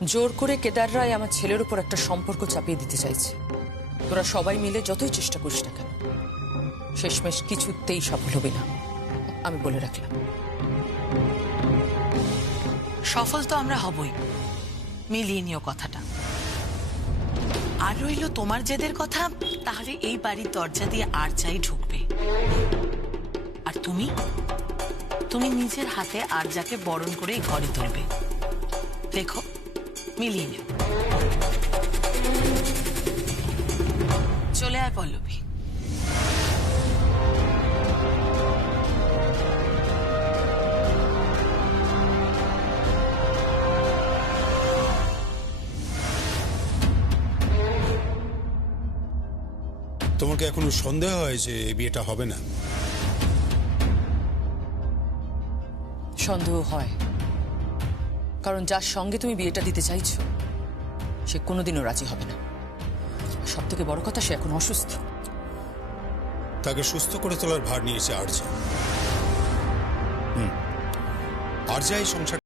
জোর করে কেদার রায় আমার ছেলের উপর একটা সম্পর্ক চাপিয়ে দিতে চাইছে। তোরা সবাই মিলে যতই চেষ্টা করিস না কেন, শেষমেশ কিছুতেই সফল হবে না, আমি বলে রাখলাম। সফল তো আমরা হবই, মিলিয়ে নিও কথাটা। আর রইল তোমার জেদের কথা, তাহলে এই বাড়ির দরজা দিয়ে আর যাই ঢুকবে। আর তুমি তুমি নিজের হাতে আর যাকে বরণ করে এই ঘরে তুলবে। দেখো, মিলিয়ে নিও। চলে আয় পল্লবী। তোমার কি এখনো সন্দেহ হয় যে এই বিয়েটা হবে না? সন্দেহ হয়, কারণ যার সঙ্গে তুমি বিয়েটা দিতে চাইছো সে কোনোদিনও রাজি হবে না। সব থেকে বড় কথা, সে এখন অসুস্থ। তাকে সুস্থ করে তোলার ভার নিয়েছে আরজা। আরজা এই সংসার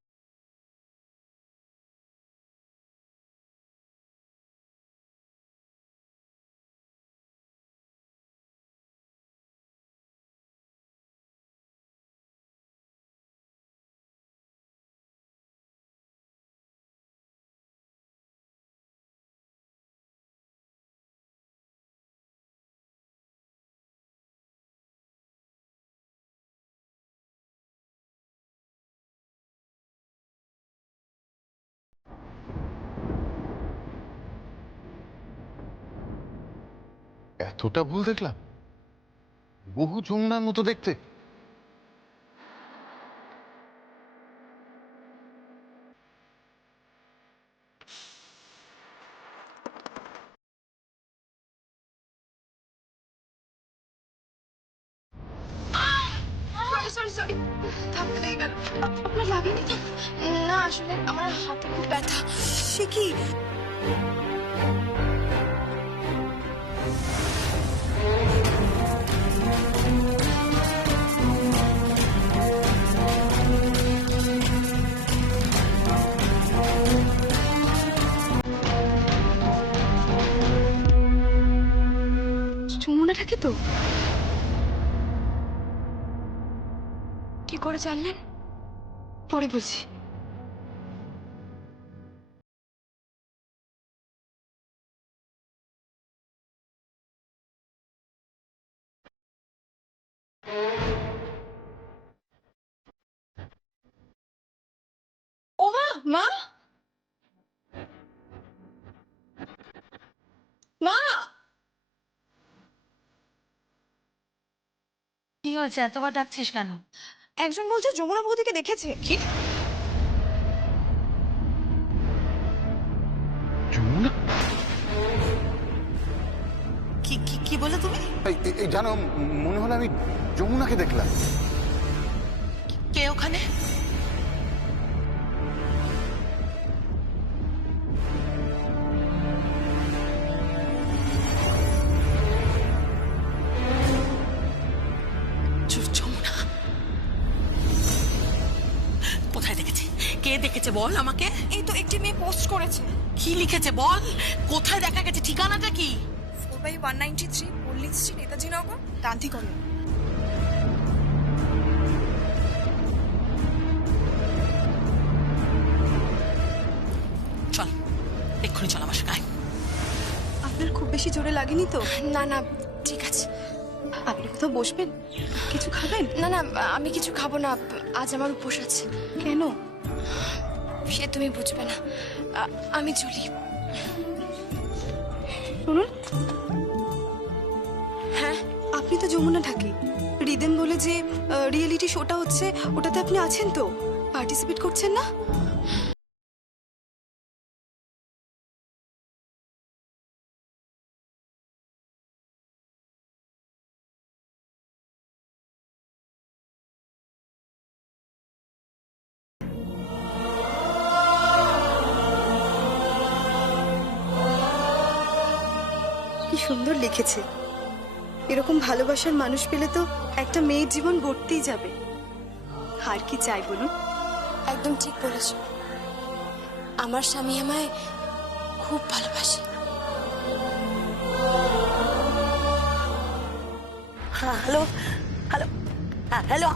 এতটা ভুল দেখলাম? বহু যমুনার মতো দেখতে। সরি, ধাক্কা লেগে গেল। আপনার লাগেনি তো? না, আসলে আমার হাতে খুব ব্যথা। সে কি? যমুনাটাকে তো কি করে জানলেন? পরে বুঝি। ও মা, মা, মা! কি হয়েছে, এতবার ডাকছিস কেন? একজন বলছে যমুনা বৌদিকে দেখেছে। কি? যমুনা? কি কি কি বলে তুমি? এই জানো, মনে হলো আমি যমুনাকে দেখলাম। কে ওখানে? যমুনা কোথায় দেখেছে? কে দেখেছে বল আমাকে। এই তো একটি মেয়ে পোস্ট করেছে। কি লিখেছে বল? কোথায় দেখা গেছে? ঠিকানাটা কি? 4/193 পল্লী স্ট্রিট, নেতাজি নগর, গান্ধী কলোনি। চল, এক্ষুনি চল আমার সঙ্গে। আপনার খুব বেশি জোরে লাগেনি তো? না না, ঠিক আছে। আপনি কোথাও বসবেন? কিছু খাবেন? না না, আমি কিছু খাবো না, আজ আমার উপোস আছে। কেন? সে তুমি বুঝবে না, আমি চলি। শুনুন। হ্যাঁ, আপনি তো যমুনা ঢাকি। রিদেন বলে যে রিয়েলিটি শোটা হচ্ছে, ওটাতে আপনি আছেন তো? পার্টিসিপেট করছেন না? কি সুন্দর লিখেছে। এরকম ভালোবাসার মানুষ পেলে তো একটা মেয়ের জীবন গড়তেই যাবে। আর কি চাই বলুন? একদম ঠিক বলেছ। আমার স্বামী আমায় খুব ভালোবাসে। হ্যালো হ্যালো হ্যালো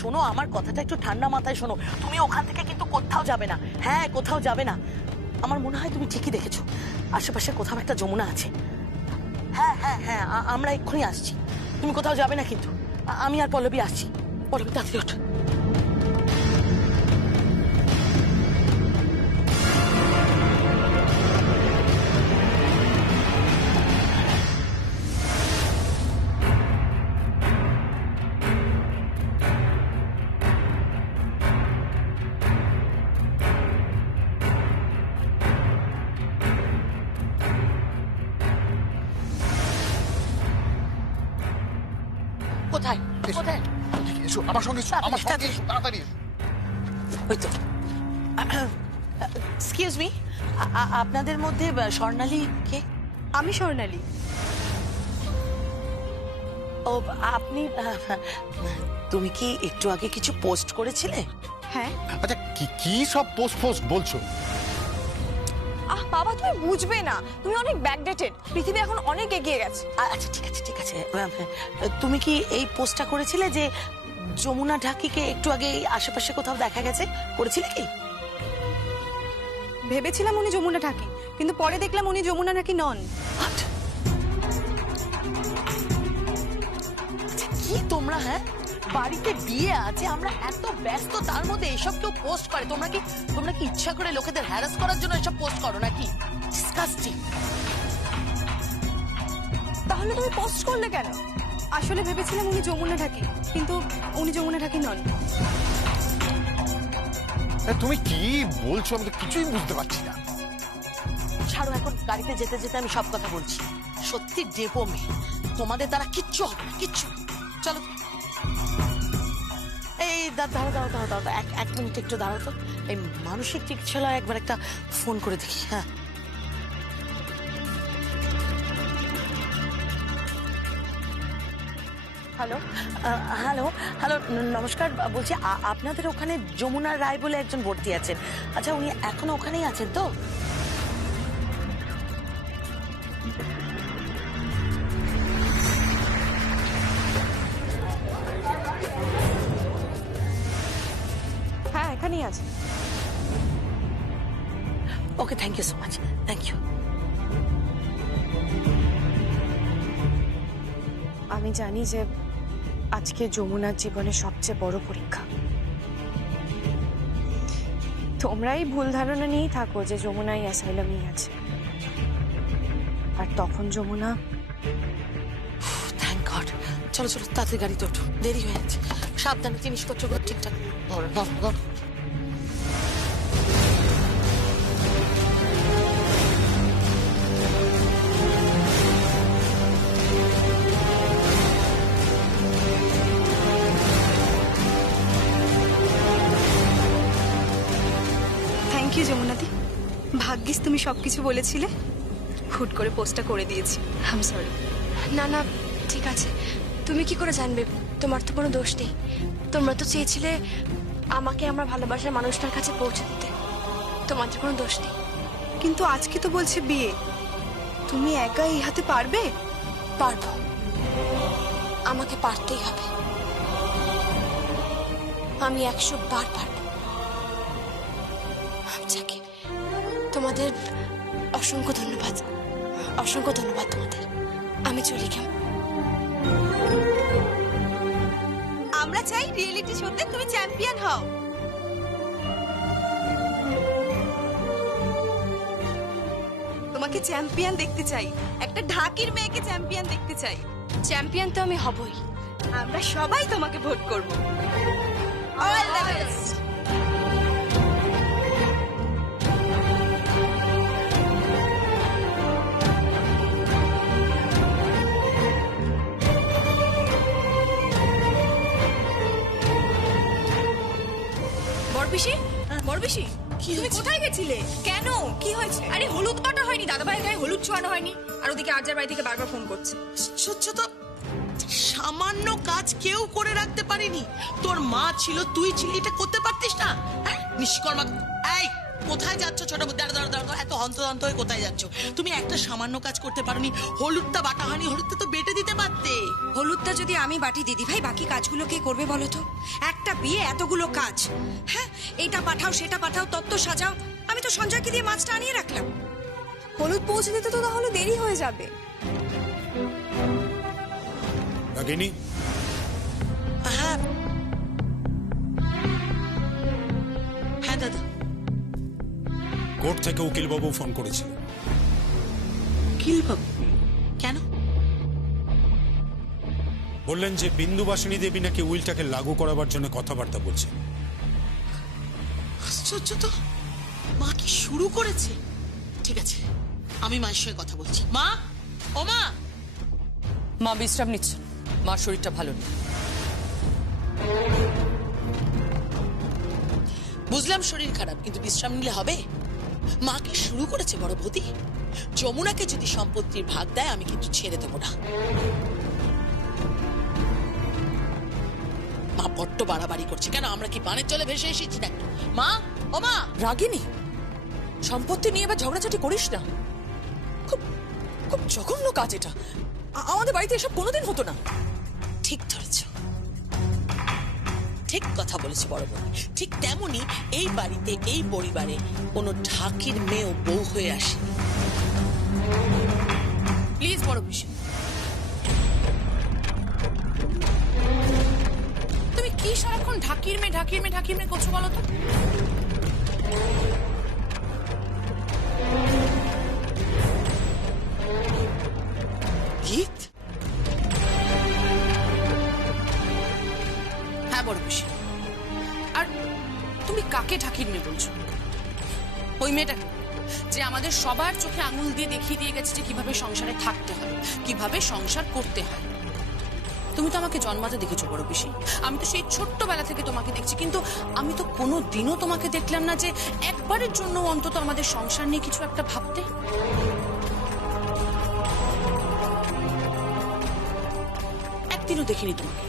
শোনো, আমার কথাটা একটু ঠান্ডা মাথায় শোনো। তুমি ওখান থেকে কিন্তু কোথাও যাবে না। হ্যাঁ, কোথাও যাবে না। আমার মনে হয় তুমি ঠিকই দেখেছো, আশেপাশে কোথাও একটা যমুনা আছে। হ্যাঁ হ্যাঁ হ্যাঁ, আমরা এক্ষুনি আসছি। তুমি কোথাও যাবে না কিন্তু। আমি আর পল্লবী আসছি। পল্লবী তাড়াতাড়ি ওঠ। কোথায় কোথায়? এসো আমার সঙ্গে, আমার সঙ্গে এসো, তাড়াতাড়ি এসো। ওই তো। এক্সকিউজ মি, আপনাদের মধ্যে স্বর্ণালী কে? আমি স্বর্ণালী। ও আপনি, তুমি কি একটু আগে কিছু পোস্ট করেছিলে? হ্যাঁ। আচ্ছা কি সব পোস্ট বলছো? বাবা তুমি বুঝবে না, তুমি অনেক ব্যাকডেটেড, পৃথিবী এখন অনেক এগিয়ে গেছে। আচ্ছা ঠিক আছে ঠিক আছে। তুমি কি এই পোস্টটা করেছিলে যে যমুনা ঢাকিকে একটু আগে এই আশেপাশে কোথাও দেখা গেছে? করেছিলে কি? ভেবেছিলাম উনি যমুনা ঢাকি, কিন্তু পরে দেখলাম উনি যমুনা ঢাকি নন। আচ্ছা, কি তোমরা, হ্যাঁ বাড়িতে বিয়ে আছে, আমরা এত ব্যস্ত, তার মধ্যে এসব কেউ পোস্ট করে? তোমরা কি ইচ্ছা করে লোকেদের হ্যারাস করার জন্য এসব পোস্ট করো নাকি? ডিসকাস্টিং। তাহলে তুমি পোস্ট করলে কেন? আসলে ভেবেছিলাম উনি যমুনা ঢাকি, কিন্তু উনি যমুনা ঢাকি নন। তুমি কি বলছো? আমি তো কিছুই বুঝতে পারছি না। ছাড়ো, এখন গাড়িতে যেতে যেতে আমি সব কথা বলছি। সত্যি ডেপো মেয়ে, তোমাদের দ্বারা কিচ্ছু হবে না, কিচ্ছু। চলো। এই দাঁড়াও, এক মিনিট একটু দাঁড়াও তো। এই মানসিক চিকিৎসালয়ে একবার একটা ফোন করে দেখি। হ্যাঁ, হ্যালো হ্যালো হ্যালো, নমস্কার। বলছি আপনাদের ওখানে যমুনা রায় বলে একজন ভর্তি আছেন। আচ্ছা, উনি এখনো ওখানেই আছেন তো? হ্যাঁ এখানেই আছে। Okay, thank you so much, thank you. আমি জানি যে আজকে যমুনার জীবনে সবচেয়ে বড় পরীক্ষা। তোমরাই ভুল ধারণা নিয়েই থাকো যে যমুনাই অ্যাসাইলামেই আছে, আর তখন যমুনা। Thank god. চলো চলো, তাড়াতাড়ি গাড়িতে ওঠো, দেরি হয়ে যাচ্ছে। সাবধানে জিনিসপত্রগুলো ঠিকঠাক ধর। থ্যাংক ইউ যমুনাদি, ভাগ্যিস তুমি সবকিছু বলেছিলে, হুট করে পোস্টটা করে দিয়েছি। I sorry. না না ঠিক আছে, তুমি কি করে জানবে? তোমার তো কোনো দোষ নেই। তোমরা তো চেয়েছিলে আমাকে আমার ভালোবাসার মানুষটার কাছে পৌঁছে দিতে, তোমাদের কোনো দোষ নেই। কিন্তু আজকে তো বলছে বিয়ে, তুমি একা এই হাতে পারবে? পারবো, আমাকে পারতেই হবে। আমি 100 বার পারবো। যাকে তোমাদের অসংখ্য ধন্যবাদ, অসংখ্য ধন্যবাদ তোমাদের। আমি চলি কেমন? আমরা চাই রিয়েলিটি শোতে তুমি চ্যাম্পিয়ন হও। তোমাকে চ্যাম্পিয়ন দেখতে চাই, একটা ঢাকির মেয়েকে চ্যাম্পিয়ন দেখতে চাই। চ্যাম্পিয়ন তো আমি হবই। আমরা সবাই তোমাকে ভোট করব। All the best. বড়পিসি, বড়পিসি, তুমি কোথায় গেছিলে? কেন, কি হয়েছে? আরে হলুদ কাটা হয়নি, দাদা ভাইয়ের গায়ে হলুদ ছোঁয়ানো হয়নি, আর ওদিকে আর্যার বাড়ি থেকে বারবার ফোন করছে। সহ্য তো, সামান্য কাজ কেউ করে রাখতে পারেনি। তোর মা ছিল, তুই ছিলি, এটা করতে পারতিস না? হ্যাঁ, নিষ্কর্মা। এই কোথায় যাচ্ছ ছোট বৌদি? দাঁড়া দাঁড়া দাঁড়া, এত হন্তদন্ত হয়ে কোথায় যাচ্ছ? তুমি একটা সামান্য কাজ করতে পারোনি, হলুদটা বাটা হয়নি, হলুদটা তো বেটে দিতে পারতে। হলুদটা যদি আমি বাটি দিদি ভাই, বাকি কাজগুলো কে করবে বলো তো? একটা বিয়ে এতগুলো কাজ, হ্যাঁ, এটা পাঠাও সেটা পাঠাও, তত্ত্ব সাজাও। আমি তো সঞ্জয়কে দিয়ে মাছটা আনিয়ে রাখলাম। হলুদ পৌঁছে দিতে তো তাহলে দেরি হয়ে যাবে। রাগিনী, হ্যাঁ হ্যাঁ দাদা। কোর্ট থেকে উকিলবাবু ফোন করেছিলেন। উকিল বাবু? কেন? বললেন যে বিন্দুবাসিনী দেবী নাকি উইলটাকে লাগু করাবার জন্য কথাবার্তা বলছেন। আশ্চর্য তো, মা কি শুরু করেছে? ঠিক আছে, আমি মায়ের সঙ্গে কথা বলছি। মা, ও মা। মা বিশ্রাম নিচ্ছে, মার শরীরটা ভালো নেই। বুঝলাম শরীর খারাপ, কিন্তু বিশ্রাম নিলে হবে? মা কি শুরু করেছে বড় বৌদি? যমুনাকে যদি সম্পত্তির ভাগ দেয় আমি কিন্তু ছেড়ে দেবো না। মা বড্ড বাড়াবাড়ি করছে। কেন, আমরা কি বানের জলে ভেসে এসেছি নাকি? মা, ও মা। রাগিনী, সম্পত্তি নিয়ে এবার ঝগড়াঝাটি করিস না। খুব খুব জঘন্য কাজ এটা। আমাদের বাড়িতে এসব কোনোদিন হতো না। ঠিক ধরেছ, ঠিক কথা বলেছে বড় বউ। ঠিক তেমনি এই বাড়িতে, এই পরিবারে কোনো ঢাকির মেয়েও বউ হয়ে আসে। প্লিজ বড় পিসি, তুমি কি সারাক্ষণ ঢাকির মেয়ে ঢাকির মেয়ে ঢাকির মেয়ে করছো বলো তো? গীত? হ্যাঁ বড় পিসি। আর তুমি কাকে ঢাকির মেয়ে বলছো? ওই মেয়েটাকে, যে আমাদের সবার চোখে আঙুল দিয়ে দেখিয়ে দিয়ে গেছে যে কিভাবে সংসারে থাকতে হয়, কিভাবে সংসার করতে হয়। তুমি তো আমাকে জন্মাতে দেখেছো বড় পিসি, আমি তো সেই ছোট্টবেলা থেকে তোমাকে দেখছি, কিন্তু আমি তো কোনো দিনও তোমাকে দেখলাম না যে একবারের জন্য অন্তত আমাদের সংসার নিয়ে কিছু একটা ভাবতে। একদিনও দেখিনি তোমাকে।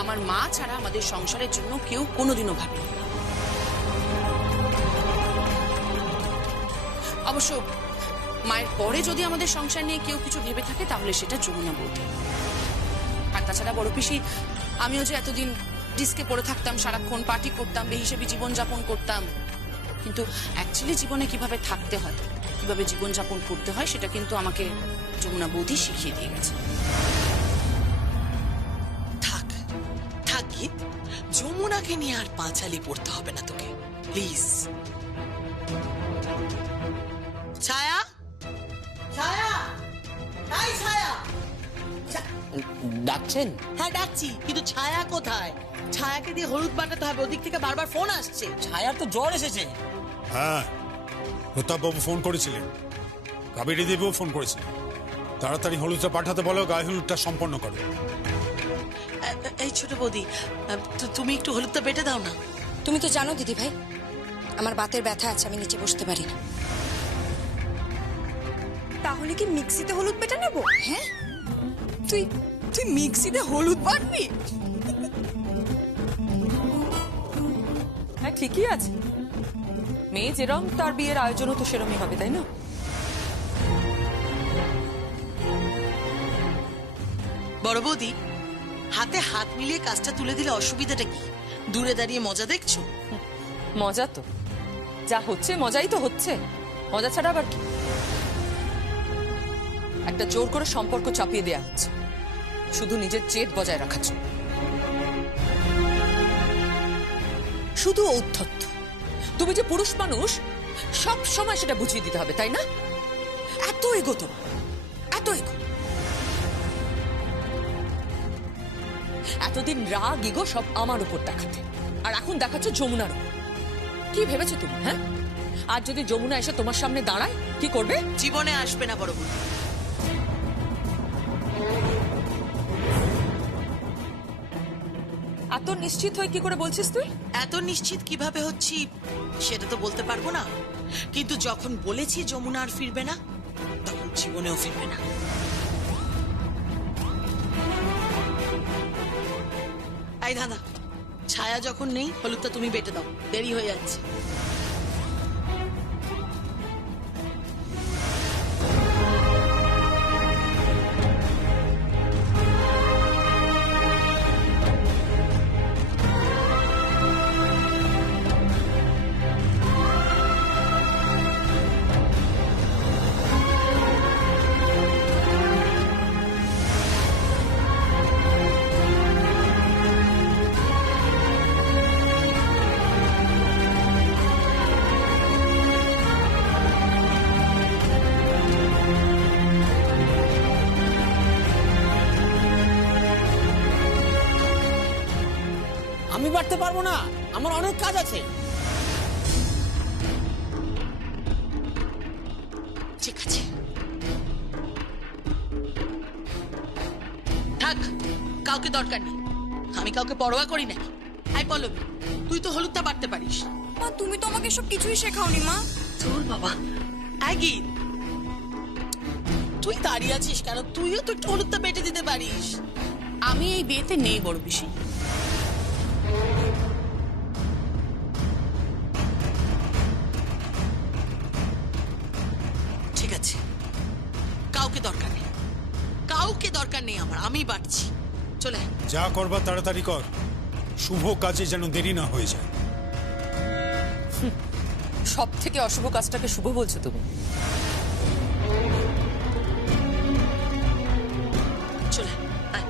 আমার মা ছাড়া আমাদের সংসারের জন্য কেউ কোনোদিনও ভাবেনি। অবশ্য মায়ের পরে যদি আমাদের সংসার নিয়ে কেউ কিছু ভেবে থাকে তাহলে সেটা যমুনা বৌদি। আর তাছাড়া বড় পিসি, আমিও যে এতদিন ডিস্কে পড়ে থাকতাম, সারাক্ষণ পার্টি করতাম, বেহিসেবি জীবনযাপন করতাম, কিন্তু অ্যাকচুয়ালি জীবনে কিভাবে থাকতে হয়, কিভাবে জীবনযাপন করতে হয়, সেটা কিন্তু আমাকে যমুনা বৌদি শিখিয়ে দিয়ে গেছে। থাক থাক গীত, যমুনাকে নিয়ে আর পাঁচালি পড়তে হবে না তোকে, প্লিজ। ছায়া, ছায়া, এই ছায়া। ডাকছেন? হ্যাঁ ডাকছি, কিন্তু ছায়া কোথায়? ছায়াকে দিয়ে হলুদ বাটাতে হবে, ওদিক থেকে বারবার ফোন আসছে। ছায়ার তো জ্বর এসেছে। হ্যাঁ, প্রতাপবাবু ফোন করেছিলেন, কাবেরী দেবীও ফোন করেছিলেন। তাড়াতাড়ি হলুদটা পাঠাতে বলো, গায়ে হলুদটা সম্পন্ন করো। এই ছোট বৌদি, তুমি একটু হলুদটা বেটে দাও না। তুমি তো জানো দিদি ভাই, আমার বাতের ব্যথা আছে, আমি নিচে বসতে পারি না। তাহলে কি মিক্সিতে হলুদ বেটে নেবো? হ্যাঁ, তুই তুই মিক্সিতে হলুদ বাটবি? হ্যাঁ ঠিকই আছে, মেয়ে যেরম তার বিয়ের আয়োজনও তো সেরমই হবে, তাই না? বড় বৌদি, হাতে হাত মিলিয়ে কাজটা তুলে দিলে অসুবিধাটা কি? দূরে দাঁড়িয়ে মজা দেখছো? মজা তো যা হচ্ছে, মজাই তো হচ্ছে। মজা ছাড়া আবার কি? একটা জোর করে সম্পর্ক চাপিয়ে দেয়া হচ্ছে শুধু নিজের জেদ বজায় রাখার জন্য। শুধু ঔদ্ধত্য। তুমি যে পুরুষ মানুষ, সব সময় সেটা বুঝিয়ে দিতে হবে, তাই না? এত এগো তো, এত এগো। এতদিন রাগ ইগো সব আমার উপর দেখাতে, আর এখন দেখাচ্ছ যমুনার উপর। কি ভেবেছো তুমি? হ্যাঁ, আর যদি যমুনা এসে তোমার সামনে দাঁড়ায়, কি করবে? জীবনে আসবে না বড় বৌদি। এত নিশ্চিত হয়ে কি করে বলছিস তুই? এত নিশ্চিত কিভাবে হচ্ছি সেটা তো বলতে পারবো না, কিন্তু যখন বলেছি যমুনা আর ফিরবে না, তখন জীবনেও ফিরবে না। এই দাদা, ছায়া যখন নেই, হলুদটা তুমি বেটে দাও, দেরি হয়ে যাচ্ছে। আমি বাড়তে পারবো না, আমার অনেক কাজ আছে। ঠিক আছে, থাক, কাউকে দরকার নেই। আমি কাউকে পরোয়া করি নাকি? আই পল্লবী, তুই তো হলুদটা বাড়তে পারিস। মা তুমি তো আমাকে সব কিছুই শেখাওনি মা। তোর বাবা আগে তুই দাঁড়িয়ে আছিস কেন? তুইও তো একটু হলুদটা বেটে দিতে পারিস। আমি এই বিয়েতে নেই বড় বেশি। ঠিক আছে, কাউকে দরকার নেই, কাউকে দরকার নেই আমার, আমি বাড়ছি। চলে আয়। যা করবার তাড়াতাড়ি কর, শুভ কাজে যেন দেরি না হয়ে যায়। সব থেকে অশুভ কাজটাকে শুভ বলছো তুমি? চলে আয়।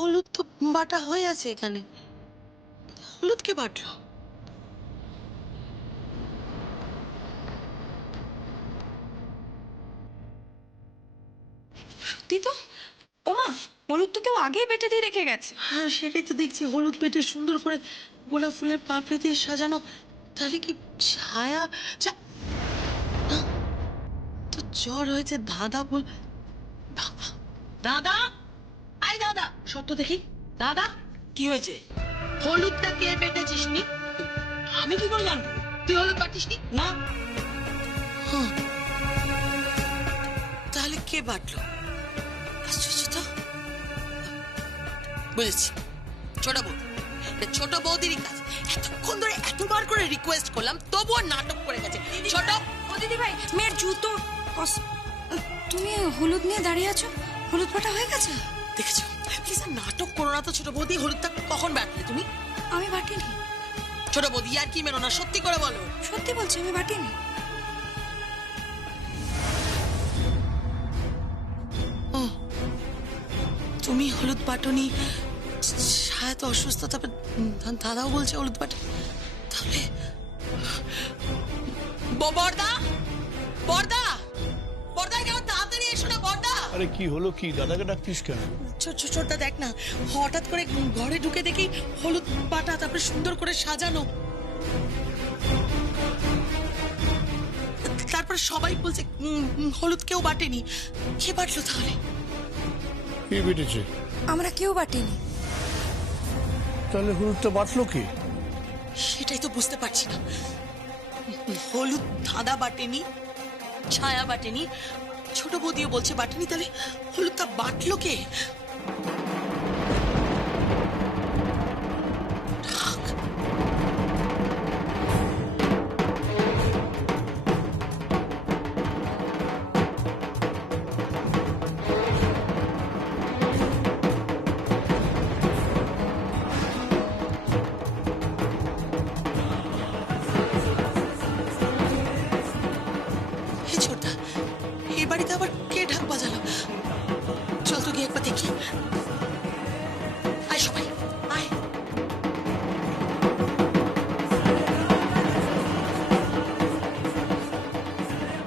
হলুদ তো বাটা হয়ে আছে এখানে, হলুদ কে বাটলো? সত্যি তো, ওমা হলুদ তো কেউ আগেই বেটে দিয়ে রেখে গেছে। হ্যাঁ সেটাই তো দেখছি, হলুদ বেটে সুন্দর করে গোলাপ ফুলের পাপড়ি দিয়ে সাজানো। তাহলে কি ছায়া না, তো জ্বর হয়েছে। দাদা বল, দাদা, আই দাদা, সত্য দেখি। দাদা কি হয়েছে? হলুদটা কে বেটেছিস নি? আমি কি করে জানবো? তুই হলুদ বাটিস নি? না। তাহলে কে বাটলো? আশ্চর্য তো। বুঝেছি, ছোট বৌদি, এটা ছোট বৌদিরই কাজ। এতক্ষণ ধরে এতবার করে রিকোয়েস্ট করলাম, তবুও নাটক করে গেছে। ছোট ও দিদি ভাই, মেয়ের জুতো তুমি হলুদ নিয়ে দাঁড়িয়ে আছো, হলুদ বাটা হয়ে গেছে? দেখেছো, প্লিজ আর নাটক করো না তো। ছোট বৌদি, হলুদটা কখন বাটলে তুমি? আমি বাটিনি। ছোট বৌদি আর কি মেরো না, সত্যি করে বলো। সত্যি বলছি, আমি বাটিনি। ও, তুমি হলুদ বাটনি, ছায়া তো অসুস্থ, তারপর দাদাও বলছে হলুদ বাটে। তাহলে বর্দা, বর্দা, বর্দা কেন তাড়াতাড়ি এসো না বর্দা। আরে কি হলো, কি দাদাকে ডাকতিস কেন? ছোটটা দেখ না, হঠাৎ করে ঘরে ঢুকে দেখি হলুদ বাটা, তারপরে সুন্দর করে সাজানো। তারপর সবাই বলছে হলুদ কেউ বাটেনি। কে বাটলো তাহলে? কে বেটেছে? আমরা কেউ বাটিনি। তাহলে হলুদটা বাটলো কি? সেটাই তো বুঝতে পারছি না। হলুদ দাদা বাটেনি, ছায়া বাটেনি, ছোট বৌদিও বলছে বাটেনি, তাহলে হলুদটা বাটলো কে? এই বাড়িতে আবার কে ঢাক বাজালো? চল তো গিয়ে একবার দেখি। আয় সবাই আয়।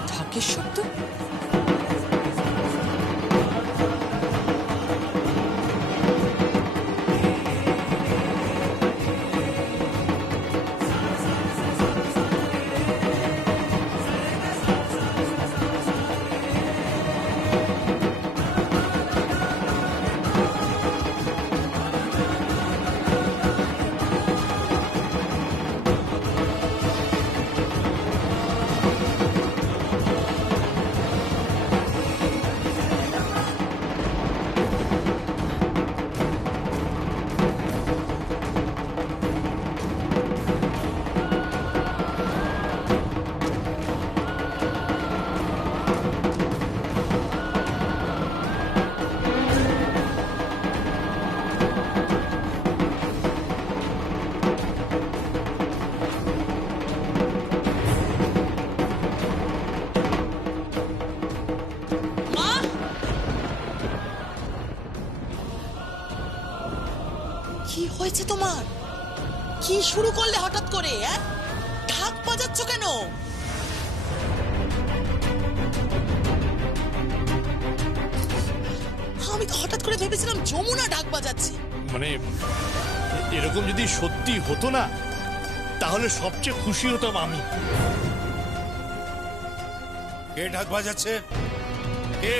ঢাকের শব্দ? কি হয়েছে তোমার? কি শুরু করলে হঠাৎ করে? ঢাক বাজাচ্ছ কেন? আমি তো হঠাৎ করে ভেবেছিলাম যমুনা ঢাক বাজাচ্ছে। মানে এরকম যদি সত্যি হতো না তাহলে সবচেয়ে খুশি হতাম আমি। কে ঢাক বাজাচ্ছে? কে?